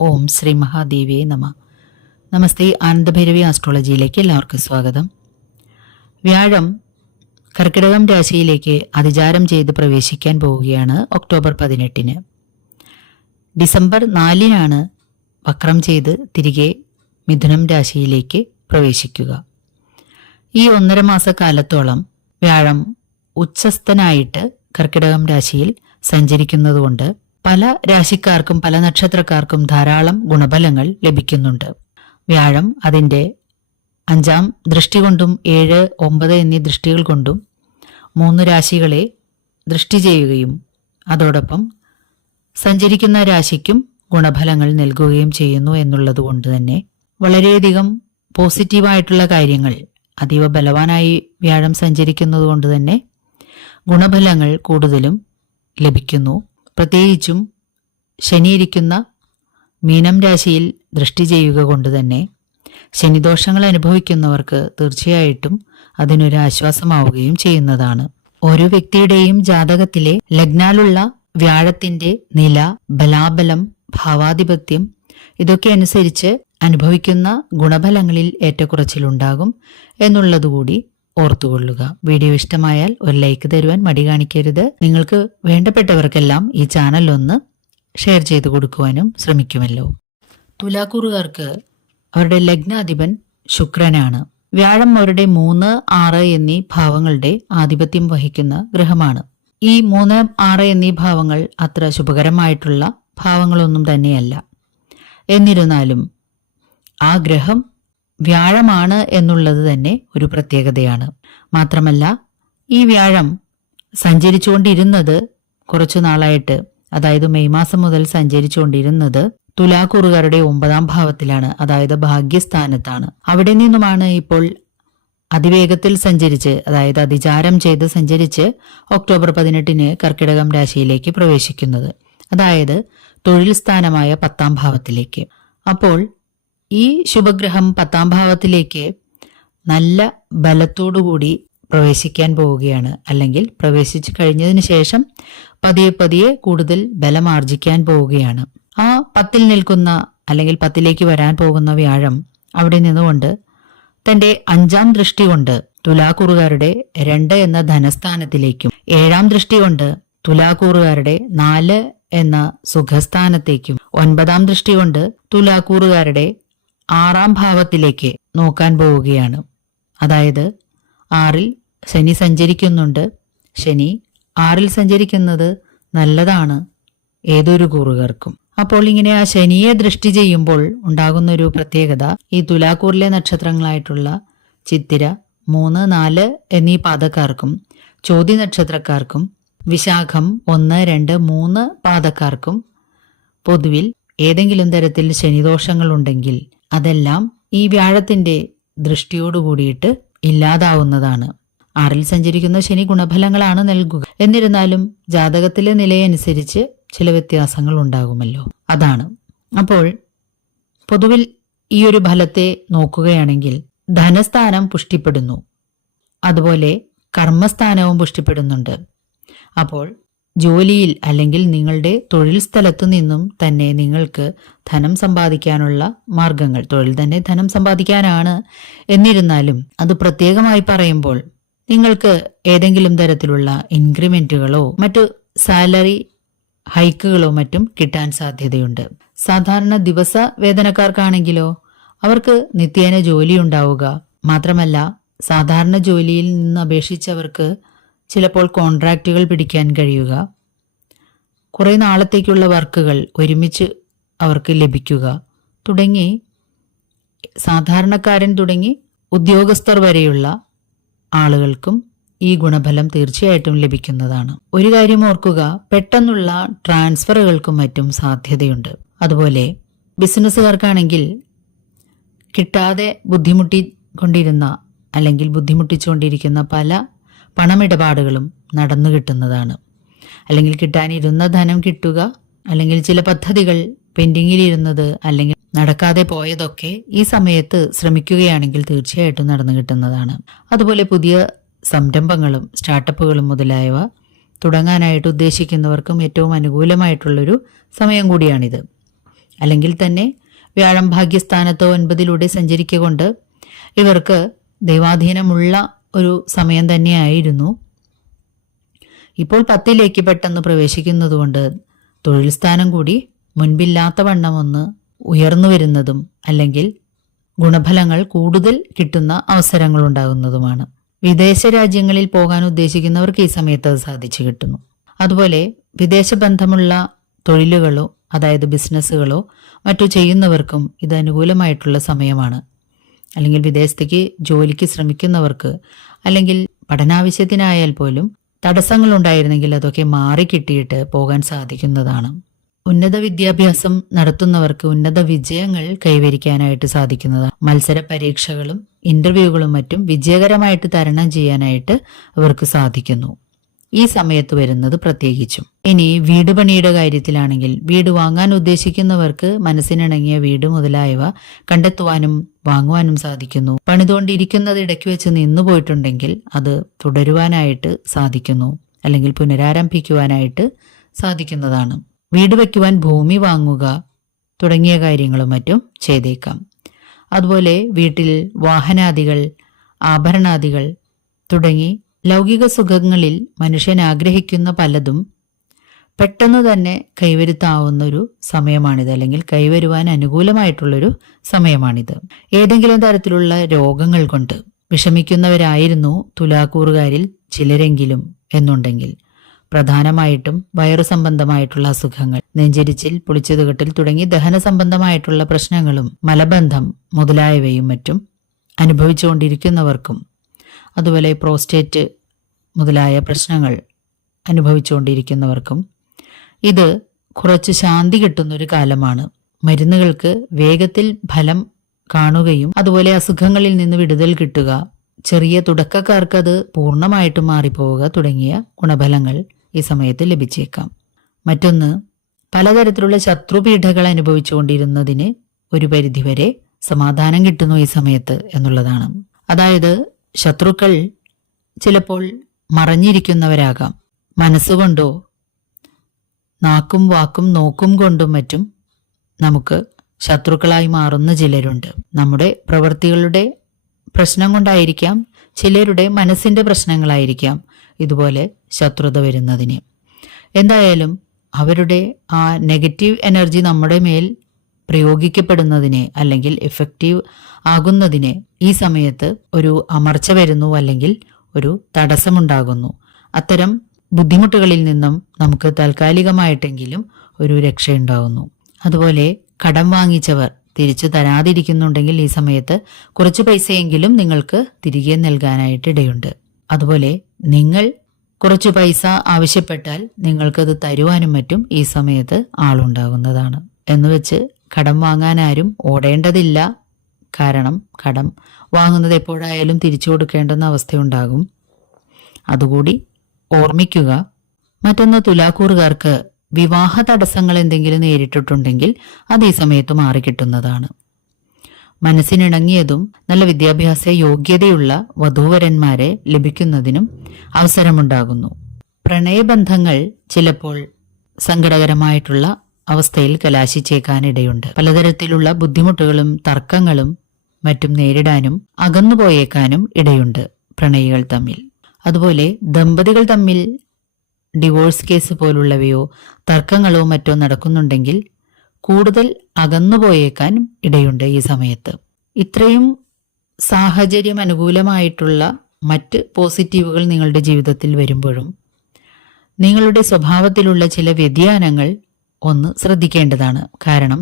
ഓം ശ്രീ മഹാദേവിയെ നമ. നമസ്തേ ആനന്ദഭൈരവി ആസ്ട്രോളജിയിലേക്ക് എല്ലാവർക്കും സ്വാഗതം. വ്യാഴം കർക്കിടകം രാശിയിലേക്ക് അതിചാരം ചെയ്ത് പ്രവേശിക്കാൻ പോവുകയാണ് ഒക്ടോബർ പതിനെട്ടിന്. ഡിസംബർ നാലിനാണ് വക്രം ചെയ്ത് തിരികെ മിഥുനം രാശിയിലേക്ക് പ്രവേശിക്കുക. ഈ ഒന്നര മാസക്കാലത്തോളം വ്യാഴം ഉച്ചസ്ഥനായിട്ട് കർക്കിടകം രാശിയിൽ സഞ്ചരിക്കുന്നതുകൊണ്ട് പല രാശിക്കാർക്കും പല നക്ഷത്രക്കാർക്കും ധാരാളം ഗുണഫലങ്ങൾ ലഭിക്കുന്നുണ്ട്. വ്യാഴം അതിന്റെ അഞ്ചാം ദൃഷ്ടി കൊണ്ടും ഏഴ് ഒമ്പത് എന്നീ ദൃഷ്ടികൾ കൊണ്ടും മൂന്ന് രാശികളെ ദൃഷ്ടി ചെയ്യുകയും അതോടൊപ്പം സഞ്ചരിക്കുന്ന രാശിക്കും ഗുണഫലങ്ങൾ നൽകുകയും ചെയ്യുന്നു എന്നുള്ളത് കൊണ്ട് തന്നെ വളരെയധികം പോസിറ്റീവായിട്ടുള്ള കാര്യങ്ങൾ അതീവ ബലവാനായി വ്യാഴം സഞ്ചരിക്കുന്നത് കൊണ്ട് തന്നെ ഗുണഫലങ്ങൾ കൂടുതലും ലഭിക്കുന്നു. പ്രത്യേകിച്ചും ശനിയിരിക്കുന്ന മീനം രാശിയിൽ ദൃഷ്ടി ചെയ്യുക കൊണ്ട് തന്നെ ശനിദോഷങ്ങൾ അനുഭവിക്കുന്നവർക്ക് തീർച്ചയായിട്ടും അതിനൊരു ആശ്വാസമാവുകയും ചെയ്യുന്നതാണ്. ഓരോ വ്യക്തിയുടെയും ജാതകത്തിലെ ലഗ്നാലുള്ള വ്യാഴത്തിന്റെ നില ബലാബലം ഭാവാധിപത്യം ഇതൊക്കെ അനുസരിച്ച് അനുഭവിക്കുന്ന ഗുണഫലങ്ങളിൽ ഏറ്റക്കുറച്ചിലുണ്ടാകും എന്നുള്ളതുകൂടി ഓർത്തുകൊള്ളുക. വീഡിയോ ഇഷ്ടമായാൽ ഒരു ലൈക്ക് തരുവാൻ മടി കാണിക്കരുത്. നിങ്ങൾക്ക് വേണ്ടപ്പെട്ടവർക്കെല്ലാം ഈ ചാനൽ ഒന്ന് ഷെയർ ചെയ്തു കൊടുക്കുവാനും ശ്രമിക്കുമല്ലോ. തുലാക്കൂറുകാർക്ക് അവരുടെ ലഗ്നാധിപൻ ശുക്രനാണ്. വ്യാഴം അവരുടെ മൂന്ന് ആറ് എന്നീ ഭാവങ്ങളുടെ ആധിപത്യം വഹിക്കുന്ന ഗ്രഹമാണ്. ഈ മൂന്ന് ആറ് എന്നീ ഭാവങ്ങൾ അത്ര ശുഭകരമായിട്ടുള്ള ഭാവങ്ങളൊന്നും തന്നെയല്ല. എന്നിരുന്നാലും ആ ഗ്രഹം വ്യാഴമാണ് എന്നുള്ളത് തന്നെ ഒരു പ്രത്യേകതയാണ്. മാത്രമല്ല ഈ വ്യാഴം സഞ്ചരിച്ചുകൊണ്ടിരുന്നത് കുറച്ചു നാളായിട്ട് അതായത് മെയ് മാസം മുതൽ സഞ്ചരിച്ചുകൊണ്ടിരുന്നത് തുലാക്കുറുകാരുടെ ഒമ്പതാം ഭാവത്തിലാണ് അതായത് ഭാഗ്യസ്ഥാനത്താണ്. അവിടെ നിന്നുമാണ് ഇപ്പോൾ അതിവേഗത്തിൽ സഞ്ചരിച്ച് അതായത് അതിചാരം ചെയ്ത് സഞ്ചരിച്ച് ഒക്ടോബർ പതിനെട്ടിന് കർക്കിടകം രാശിയിലേക്ക് പ്രവേശിക്കുന്നത്. അതായത് തൊഴിൽ സ്ഥാനമായ പത്താം ഭാവത്തിലേക്ക്. അപ്പോൾ ഈ ശുഭഗ്രഹം പത്താം ഭാവത്തിലേക്ക് നല്ല ബലത്തോടുകൂടി പ്രവേശിക്കാൻ പോവുകയാണ്. അല്ലെങ്കിൽ പ്രവേശിച്ചു കഴിഞ്ഞതിന് ശേഷം പതിയെ പതിയെ കൂടുതൽ ബലം ആർജിക്കാൻ പോവുകയാണ്. ആ പത്തിൽ നിൽക്കുന്ന അല്ലെങ്കിൽ പത്തിലേക്ക് വരാൻ പോകുന്ന വ്യാഴം അവിടെ നിന്നുകൊണ്ട് തന്റെ അഞ്ചാം ദൃഷ്ടി കൊണ്ട് തുലാക്കൂറുകാരുടെ രണ്ട് എന്ന ധനസ്ഥാനത്തിലേക്കും ഏഴാം ദൃഷ്ടി കൊണ്ട് തുലാക്കൂറുകാരുടെ നാല് എന്ന സുഖസ്ഥാനത്തേക്കും ഒൻപതാം ദൃഷ്ടി കൊണ്ട് തുലാക്കൂറുകാരുടെ ആറാം ഭാവത്തിലേക്ക് നോക്കാൻ പോവുകയാണ്. അതായത് ആറിൽ ശനി സഞ്ചരിക്കുന്നുണ്ട്. ശനി ആറിൽ സഞ്ചരിക്കുന്നത് നല്ലതാണ് ഏതൊരു കൂറുകാർക്കും. അപ്പോൾ ഇങ്ങനെ ആ ശനിയെ ദൃഷ്ടി ചെയ്യുമ്പോൾ ഉണ്ടാകുന്ന ഒരു പ്രത്യേകത ഈ തുലാക്കൂറിലെ നക്ഷത്രങ്ങളായിട്ടുള്ള ചിത്തിര മൂന്ന് നാല് എന്നീ പാദക്കാർക്കും ചോതി നക്ഷത്രക്കാർക്കും വിശാഖം ഒന്ന് രണ്ട് മൂന്ന് പാദക്കാർക്കും പൊതുവിൽ ഏതെങ്കിലും തരത്തിൽ ശനിദോഷങ്ങൾ ഉണ്ടെങ്കിൽ അതെല്ലാം ഈ വ്യാഴത്തിന്റെ ദൃഷ്ടിയോട് കൂടിയിട്ട് ഇല്ലാതാവുന്നതാണ്. ആറിൽ സഞ്ചരിക്കുന്ന ശനി ഗുണഫലങ്ങളാണ് നൽകുക. എന്നിരുന്നാലും ജാതകത്തിലെ നിലയനുസരിച്ച് ചില വ്യത്യാസങ്ങൾ ഉണ്ടാകുമല്ലോ. അതാണ്. അപ്പോൾ പൊതുവിൽ ഈ ഒരു ഫലത്തെ നോക്കുകയാണെങ്കിൽ ധനസ്ഥാനം പുഷ്ടിപ്പെടുന്നു. അതുപോലെ കർമ്മസ്ഥാനവും പുഷ്ടിപ്പെടുന്നുണ്ട്. അപ്പോൾ ജോലിയിൽ അല്ലെങ്കിൽ നിങ്ങളുടെ തൊഴിൽ സ്ഥലത്തു നിന്നും തന്നെ നിങ്ങൾക്ക് ധനം സമ്പാദിക്കാനുള്ള മാർഗങ്ങൾ തൊഴിൽ തന്നെ ധനം സമ്പാദിക്കാനാണ്. എന്നിരുന്നാലും അത് പ്രത്യേകമായി പറയുമ്പോൾ നിങ്ങൾക്ക് ഏതെങ്കിലും തരത്തിലുള്ള ഇൻക്രിമെന്റുകളോ മറ്റു സാലറി ഹൈക്കുകളോ മറ്റും കിട്ടാൻ സാധ്യതയുണ്ട്. സാധാരണ ദിവസ വേതനക്കാർക്കാണെങ്കിലോ അവർക്ക് നിത്യേന ജോലി ഉണ്ടാവുക. മാത്രമല്ല സാധാരണ ജോലിയിൽ നിന്ന് അപേക്ഷിച്ചവർക്ക് ചിലപ്പോൾ കോൺട്രാക്റ്റുകൾ പിടിക്കാൻ കഴിയുക. കുറേ നാളത്തേക്കുള്ള വർക്കുകൾ ഒരുമിച്ച് അവർക്ക് ലഭിക്കുക. തുടങ്ങി സാധാരണക്കാരൻ തുടങ്ങി ഉദ്യോഗസ്ഥർ വരെയുള്ള ആളുകൾക്കും ഈ ഗുണഫലം തീർച്ചയായിട്ടും ലഭിക്കുന്നതാണ്. ഒരു കാര്യം ഓർക്കുക പെട്ടെന്നുള്ള ട്രാൻസ്ഫറുകൾക്കും മറ്റും സാധ്യതയുണ്ട്. അതുപോലെ ബിസിനസ്സുകാർക്കാണെങ്കിൽ കിട്ടാതെ ബുദ്ധിമുട്ടി കൊണ്ടിരുന്ന അല്ലെങ്കിൽ ബുദ്ധിമുട്ടിച്ചുകൊണ്ടിരിക്കുന്ന പല പണമിടപാടുകളും നടന്നു കിട്ടുന്നതാണ്. അല്ലെങ്കിൽ കിട്ടാനിരുന്ന ധനം കിട്ടുക അല്ലെങ്കിൽ ചില പദ്ധതികൾ പെൻഡിങ്ങിലിരുന്നത് അല്ലെങ്കിൽ നടക്കാതെ പോയതൊക്കെ ഈ സമയത്ത് ശ്രമിക്കുകയാണെങ്കിൽ തീർച്ചയായിട്ടും നടന്നു കിട്ടുന്നതാണ്. അതുപോലെ പുതിയ സംരംഭങ്ങളും സ്റ്റാർട്ടപ്പുകളും മുതലായവ തുടങ്ങാനായിട്ട് ഉദ്ദേശിക്കുന്നവർക്കും ഏറ്റവും അനുകൂലമായിട്ടുള്ളൊരു സമയം കൂടിയാണിത്. അല്ലെങ്കിൽ തന്നെ വ്യാഴം ഭാഗ്യസ്ഥാനത്തോ ഒൻപതിലൂടെ സഞ്ചരിക്കൊണ്ട് ഇവർക്ക് ദൈവാധീനമുള്ള ഒരു സമയം തന്നെയായിരുന്നു. ഇപ്പോൾ പത്തിലേക്ക് പെട്ടെന്ന് പ്രവേശിക്കുന്നതുകൊണ്ട് തൊഴിൽ സ്ഥാനം കൂടി മുൻപില്ലാത്ത വണ്ണം ഒന്ന് ഉയർന്നു വരുന്നതും അല്ലെങ്കിൽ ഗുണഫലങ്ങൾ കൂടുതൽ കിട്ടുന്ന അവസരങ്ങൾ ഉണ്ടാകുന്നതുമാണ്. വിദേശ രാജ്യങ്ങളിൽ പോകാൻ ഉദ്ദേശിക്കുന്നവർക്ക് ഈ സമയത്ത് അത് സാധിച്ചു കിട്ടുന്നു. അതുപോലെ വിദേശ ബന്ധമുള്ള തൊഴിലുകളോ അതായത് ബിസിനസ്സുകളോ മറ്റു ചെയ്യുന്നവർക്കും ഇത് അനുകൂലമായിട്ടുള്ള സമയമാണ്. അല്ലെങ്കിൽ വിദേശത്തേക്ക് ജോലിക്ക് ശ്രമിക്കുന്നവർക്ക് അല്ലെങ്കിൽ പഠനാവശ്യത്തിനായാൽ പോലും തടസ്സങ്ങൾ ഉണ്ടായിരുന്നെങ്കിൽ അതൊക്കെ മാറിക്കിട്ടിയിട്ട് പോകാൻ സാധിക്കുന്നതാണ്. ഉന്നത വിദ്യാഭ്യാസം നടത്തുന്നവർക്ക് ഉന്നത വിജയങ്ങൾ കൈവരിക്കാനായിട്ട് സാധിക്കുന്നതാണ്. മത്സര പരീക്ഷകളും ഇന്റർവ്യൂകളും മറ്റും വിജയകരമായിട്ട് തരണം ചെയ്യാനായിട്ട് അവർക്ക് സാധിക്കുന്നു. ഈ സമയത്ത് വരുന്നത് പ്രത്യേകിച്ചും. ഇനി വീട് പണിയുടെ കാര്യത്തിലാണെങ്കിൽ വീട് വാങ്ങാൻ ഉദ്ദേശിക്കുന്നവർക്ക് മനസ്സിനിണങ്ങിയ വീട് മുതലായവ കണ്ടെത്തുവാനും വാങ്ങുവാനും സാധിക്കുന്നു. പണിതുകൊണ്ടിരിക്കുന്നത് ഇടയ്ക്ക് വെച്ച് നിന്നു പോയിട്ടുണ്ടെങ്കിൽ അത് തുടരുവാനായിട്ട് സാധിക്കുന്നു. അല്ലെങ്കിൽ പുനരാരംഭിക്കുവാനായിട്ട് സാധിക്കുന്നതാണ്. വീട് വയ്ക്കുവാൻ ഭൂമി വാങ്ങുക തുടങ്ങിയ കാര്യങ്ങളും മറ്റും ചെയ്തേക്കാം. അതുപോലെ വീട്ടിൽ വാഹനാദികൾ ആഭരണാദികൾ തുടങ്ങി ലൗകിക സുഖങ്ങളിൽ മനുഷ്യൻ ആഗ്രഹിക്കുന്ന പലതും പെട്ടെന്ന് തന്നെ കൈവരുത്താവുന്ന ഒരു സമയമാണിത് അല്ലെങ്കിൽ കൈവരുവാൻ അനുകൂലമായിട്ടുള്ളൊരു സമയമാണിത്. ഏതെങ്കിലും തരത്തിലുള്ള രോഗങ്ങൾ കൊണ്ട് വിഷമിക്കുന്നവരായിരുന്നു തുലാക്കൂറുകാരിൽ ചിലരെങ്കിലും എന്നുണ്ടെങ്കിൽ. പ്രധാനമായിട്ടും വയറു സംബന്ധമായിട്ടുള്ള അസുഖങ്ങൾ നെഞ്ചരിച്ചിൽ പുളിച്ചതുകെട്ടിൽ തുടങ്ങി ദഹന സംബന്ധമായിട്ടുള്ള പ്രശ്നങ്ങളും മലബന്ധം മുതലായവയും മറ്റും അനുഭവിച്ചുകൊണ്ടിരിക്കുന്നവർക്കും അതുപോലെ പ്രോസ്റ്റേറ്റ് മുതലായ പ്രശ്നങ്ങൾ അനുഭവിച്ചുകൊണ്ടിരിക്കുന്നവർക്കും ഇത് കുറച്ച് ശാന്തി കിട്ടുന്നൊരു കാലമാണ്. മരുന്നുകൾക്ക് വേഗത്തിൽ ഫലം കാണുകയും അതുപോലെ അസുഖങ്ങളിൽ നിന്ന് വിടുതൽ കിട്ടുക ചെറിയ തുടക്കക്കാർക്ക് അത് പൂർണമായിട്ടും മാറിപ്പോവുക തുടങ്ങിയ ഗുണഫലങ്ങൾ ഈ സമയത്ത് ലഭിച്ചേക്കാം. മറ്റൊന്ന് പലതരത്തിലുള്ള ശത്രുപീഠകൾ അനുഭവിച്ചുകൊണ്ടിരുന്നതിന് ഒരു പരിധിവരെ സമാധാനം കിട്ടുന്നു ഈ സമയത്ത് എന്നുള്ളതാണ്. അതായത് ശത്രുക്കൾ ചിലപ്പോൾ മറഞ്ഞിരിക്കുന്നവരാകാം. മനസ്സുകൊണ്ടോ നാക്കും വാക്കും നോക്കും കൊണ്ടും മറ്റും നമുക്ക് ശത്രുക്കളായി മാറുന്ന ചിലരുണ്ട്. നമ്മുടെ പ്രവൃത്തികളുടെ പ്രശ്നം കൊണ്ടായിരിക്കാം ചിലരുടെ മനസ്സിന്റെ പ്രശ്നങ്ങളായിരിക്കാം ഇതുപോലെ ശത്രുത വരുന്നതിന്. എന്തായാലും അവരുടെ ആ നെഗറ്റീവ് എനർജി നമ്മുടെ മേൽ പ്രയോഗിക്കപ്പെടുന്നതിന് അല്ലെങ്കിൽ എഫക്റ്റീവ് ആകുന്നതിനെ ഈ സമയത്ത് ഒരു അമർച്ച വരുന്നു അല്ലെങ്കിൽ ഒരു തടസ്സമുണ്ടാകുന്നു. അത്തരം ബുദ്ധിമുട്ടുകളിൽ നിന്നും നമുക്ക് താൽക്കാലികമായിട്ടെങ്കിലും ഒരു രക്ഷയുണ്ടാകുന്നു അതുപോലെ കടം വാങ്ങിച്ചവർ തിരിച്ചു തരാതിരിക്കുന്നുണ്ടെങ്കിൽ ഈ സമയത്ത് കുറച്ച് പൈസയെങ്കിലും നിങ്ങൾക്ക് തിരികെ നൽകാനായിട്ട് ഇടയുണ്ട്. അതുപോലെ നിങ്ങൾ കുറച്ച് പൈസ ആവശ്യപ്പെട്ടാൽ നിങ്ങൾക്കത് തരുവാനും മറ്റും ഈ സമയത്ത് ആളുണ്ടാകുന്നതാണ് എന്നുവെച്ച് കടം വാങ്ങാൻ ആരും ഓടേണ്ടതില്ല. കാരണം കടം വാങ്ങുന്നത് എപ്പോഴായാലും തിരിച്ചു കൊടുക്കേണ്ടെന്ന അവസ്ഥയുണ്ടാകും. അതുകൂടി ഓർമ്മിക്കുക. മറ്റൊന്ന് തുലാക്കൂറുകാർക്ക് വിവാഹ തടസ്സങ്ങൾ എന്തെങ്കിലും നേരിട്ടിട്ടുണ്ടെങ്കിൽ അത് ഈ സമയത്ത് മാറിക്കിട്ടുന്നതാണ് മനസ്സിനിണങ്ങിയതും നല്ല വിദ്യാഭ്യാസ യോഗ്യതയുള്ള വധൂവരന്മാരെ ലഭിക്കുന്നതിനും അവസരമുണ്ടാകുന്നു. പ്രണയബന്ധങ്ങൾ ചിലപ്പോൾ സങ്കടകരമായിട്ടുള്ള അവസ്ഥയിൽ കലാശിച്ചേക്കാനിടയുണ്ട്. പലതരത്തിലുള്ള ബുദ്ധിമുട്ടുകളും തർക്കങ്ങളും മറ്റും നേരിടാനും അകന്നുപോയേക്കാനും ഇടയുണ്ട് പ്രണയികൾ തമ്മിൽ. അതുപോലെ ദമ്പതികൾ തമ്മിൽ ഡിവോഴ്സ് കേസ് പോലുള്ളവയോ തർക്കങ്ങളോ മറ്റോ നടക്കുന്നുണ്ടെങ്കിൽ കൂടുതൽ അകന്നുപോയേക്കാനും ഇടയുണ്ട് ഈ സമയത്ത്. ഇത്രയും സാഹചര്യം അനുകൂലമായിട്ടുള്ള മറ്റ് പോസിറ്റീവുകൾ നിങ്ങളുടെ ജീവിതത്തിൽ വരുമ്പോഴും നിങ്ങളുടെ സ്വഭാവത്തിലുള്ള ചില വ്യതിയാനങ്ങൾ ഒന്ന് ശ്രദ്ധിക്കേണ്ടതാണ്. കാരണം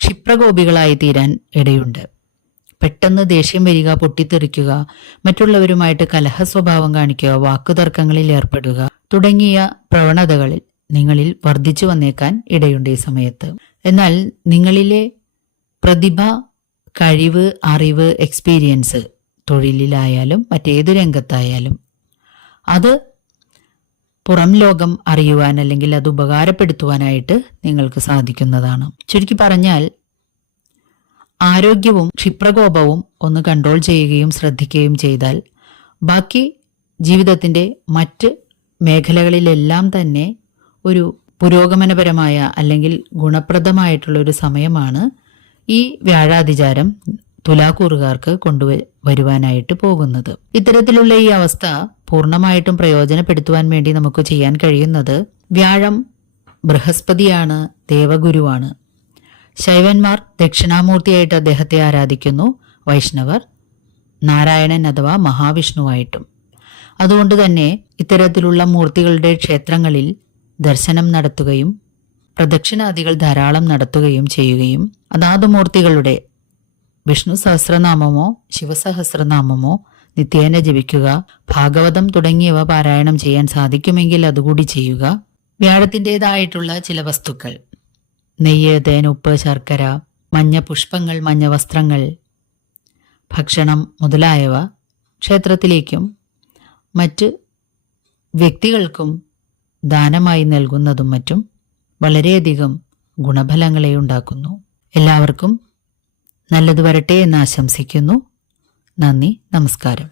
ക്ഷിപ്രകോപികളായി തീരാൻ ഇടയുണ്ട്. പെട്ടെന്ന് ദേഷ്യം വരിക പൊട്ടിത്തെറിക്കുക മറ്റുള്ളവരുമായിട്ട് കലഹ സ്വഭാവം കാണിക്കുക വാക്കുതർക്കങ്ങളിൽ ഏർപ്പെടുക തുടങ്ങിയ പ്രവണതകളിൽ നിങ്ങളിൽ വർദ്ധിച്ചു വന്നേക്കാൻ ഇടയുണ്ട് ഈ സമയത്ത്. എന്നാൽ നിങ്ങളിലെ പ്രതിഭ കഴിവ് അറിവ് എക്സ്പീരിയൻസ് തൊഴിലിലായാലും മറ്റേത് രംഗത്തായാലും അത് പുറം ലോകം അറിയുവാൻ അല്ലെങ്കിൽ അത് ഉപകാരപ്പെടുത്തുവാനായിട്ട് നിങ്ങൾക്ക് സാധിക്കുന്നതാണ്. ചുരുക്കി പറഞ്ഞാൽ ആരോഗ്യവും ക്ഷിപ്രകോപവും ഒന്ന് കൺട്രോൾ ചെയ്യുകയും ശ്രദ്ധിക്കുകയും ചെയ്താൽ ബാക്കി ജീവിതത്തിന്റെ മറ്റ് മേഖലകളിലെല്ലാം തന്നെ ഒരു പുരോഗമനപരമായ അല്ലെങ്കിൽ ഗുണപ്രദമായിട്ടുള്ള ഒരു സമയമാണ് ഈ വ്യാഴാതിചാരം തുലാക്കൂറുകാർക്ക് കൊണ്ടുവരുവാനായിട്ട് പോകുന്നത്. ഇത്തരത്തിലുള്ള ഈ അവസ്ഥ പൂർണമായിട്ടും പ്രയോജനപ്പെടുത്തുവാൻ വേണ്ടി നമുക്ക് ചെയ്യാൻ കഴിയുന്നത് വ്യാഴം ബൃഹസ്പതിയാണ് ദേവഗുരുവാണ്. ശൈവന്മാർ ദക്ഷിണാമൂർത്തിയായിട്ട് അദ്ദേഹത്തെ ആരാധിക്കുന്നു. വൈഷ്ണവർ നാരായണൻ അഥവാ മഹാവിഷ്ണുവായിട്ടും. അതുകൊണ്ട് തന്നെ ഇത്തരത്തിലുള്ള മൂർത്തികളുടെ ക്ഷേത്രങ്ങളിൽ ദർശനം നടത്തുകയും പ്രദക്ഷിണാദികൾ ധാരാളം നടത്തുകയും ചെയ്യുകയും അതാത് മൂർത്തികളുടെ വിഷ്ണു സഹസ്രനാമമോ ശിവസഹസ്രനാമമോ നിത്യേന ജപിക്കുക ഭാഗവതം തുടങ്ങിയവ പാരായണം ചെയ്യാൻ സാധിക്കുമെങ്കിൽ അതുകൂടി ചെയ്യുക. വ്യാഴത്തിന്റെതായിട്ടുള്ള ചില വസ്തുക്കൾ. നെയ്യ് തേൻ ഉപ്പ് ശർക്കര മഞ്ഞ പുഷ്പങ്ങൾ മഞ്ഞ വസ്ത്രങ്ങൾ ഭക്ഷണം മുതലായവ ക്ഷേത്രത്തിലേക്കും മറ്റ് വ്യക്തികൾക്കും ദാനമായി നൽകുന്നതും മറ്റും വളരെയധികം ഗുണഫലങ്ങളെ ഉണ്ടാക്കുന്നു. എല്ലാവർക്കും നല്ലത് വരട്ടെ എന്ന് ആശംസിക്കുന്നു. നന്ദി നമസ്കാരം.